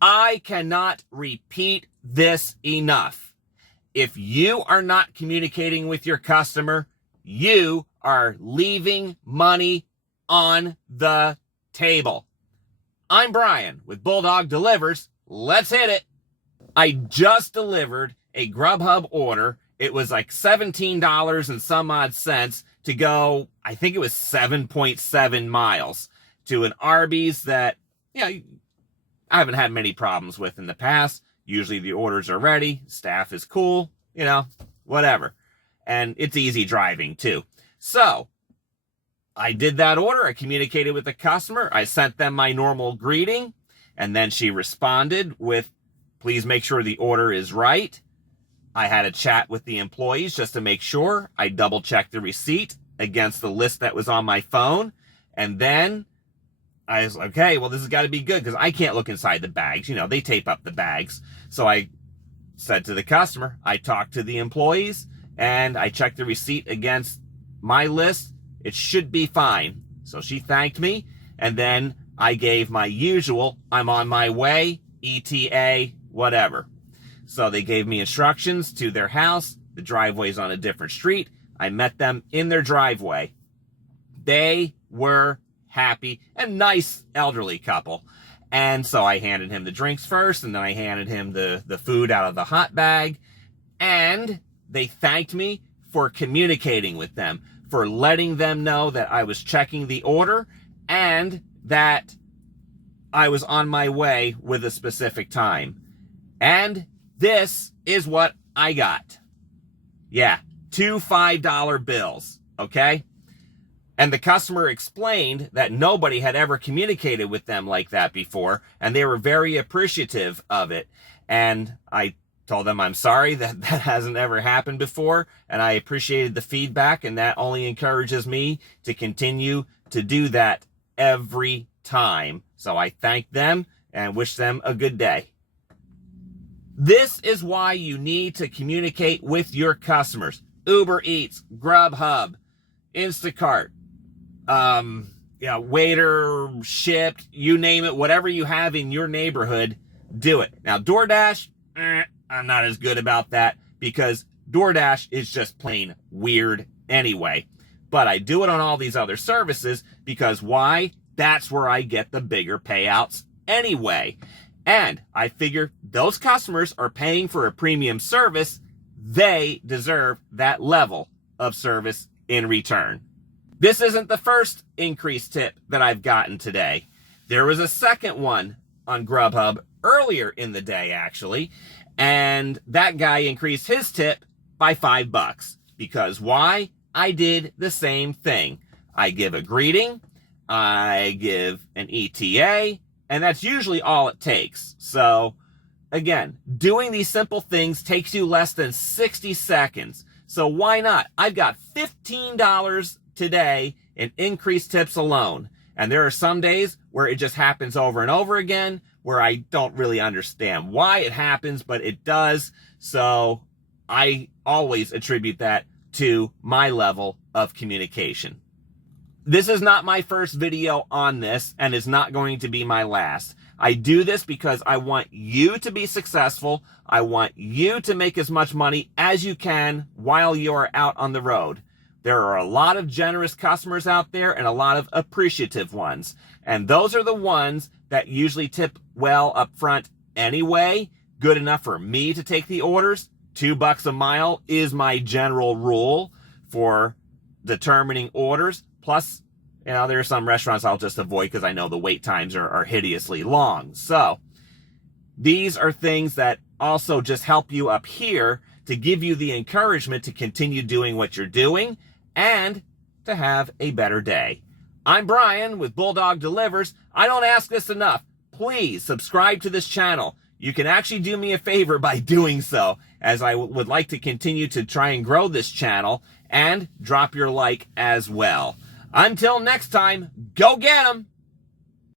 I cannot repeat this enough. If you are not communicating with your customer, you are leaving money on the table. I'm Brian with Bulldog Delivers. Let's hit it. I just delivered a Grubhub order. It was like $17 and some odd cents to go, I think it was 7.7 miles to an Arby's that, I haven't had many problems with in the past. Usually the orders are ready, staff is cool, whatever. And it's easy driving too. So I did that order. I communicated with the customer. I sent them my normal greeting. And then she responded with, please make sure the order is right. I had a chat with the employees just to make sure. I double checked the receipt against the list that was on my phone. And then I was like, okay, well, this has got to be good because I can't look inside the bags. They tape up the bags. So I said to the customer, I talked to the employees and I checked the receipt against my list. It should be fine. So she thanked me. And then I gave my usual, I'm on my way, ETA, whatever. So they gave me instructions to their house. The driveway's on a different street. I met them in their driveway. They were happy, a nice elderly couple. And so I handed him the drinks first, and then I handed him the food out of the hot bag. And they thanked me for communicating with them, for letting them know that I was checking the order and that I was on my way with a specific time. And this is what I got. Yeah, 2 $5 bills, okay? And the customer explained that nobody had ever communicated with them like that before, and they were very appreciative of it. And I told them I'm sorry that hasn't ever happened before, and I appreciated the feedback, and that only encourages me to continue to do that every time. So I thank them and wish them a good day. This is why you need to communicate with your customers. Uber Eats, Grubhub, Instacart, Waiter, Shipt, you name it, whatever you have in your neighborhood, do it. Now, DoorDash, I'm not as good about that because DoorDash is just plain weird anyway. But I do it on all these other services because why? That's where I get the bigger payouts anyway. And I figure those customers are paying for a premium service. They deserve that level of service in return. This isn't the first increased tip that I've gotten today. There was a second one on Grubhub earlier in the day, actually. And that guy increased his tip by $5. Because why? I did the same thing. I give a greeting. I give an ETA. And that's usually all it takes. So, again, doing these simple things takes you less than 60 seconds. So why not? I've got $15 today in increased tips alone. And there are some days where it just happens over and over again, where I don't really understand why it happens, but it does. So I always attribute that to my level of communication. This is not my first video on this, and it's not going to be my last. I do this because I want you to be successful. I want you to make as much money as you can while you're out on the road. There are a lot of generous customers out there and a lot of appreciative ones. And those are the ones that usually tip well up front anyway. Good enough for me to take the orders. $2 a mile is my general rule for determining orders. Plus, there are some restaurants I'll just avoid because I know the wait times are hideously long. So these are things that also just help you up here to give you the encouragement to continue doing what you're doing and to have a better day. I'm Brian with Bulldog Delivers. I don't ask this enough. Please subscribe to this channel. You can actually do me a favor by doing so, as I would like to continue to try and grow this channel, and drop your like as well. Until next time, go get 'em!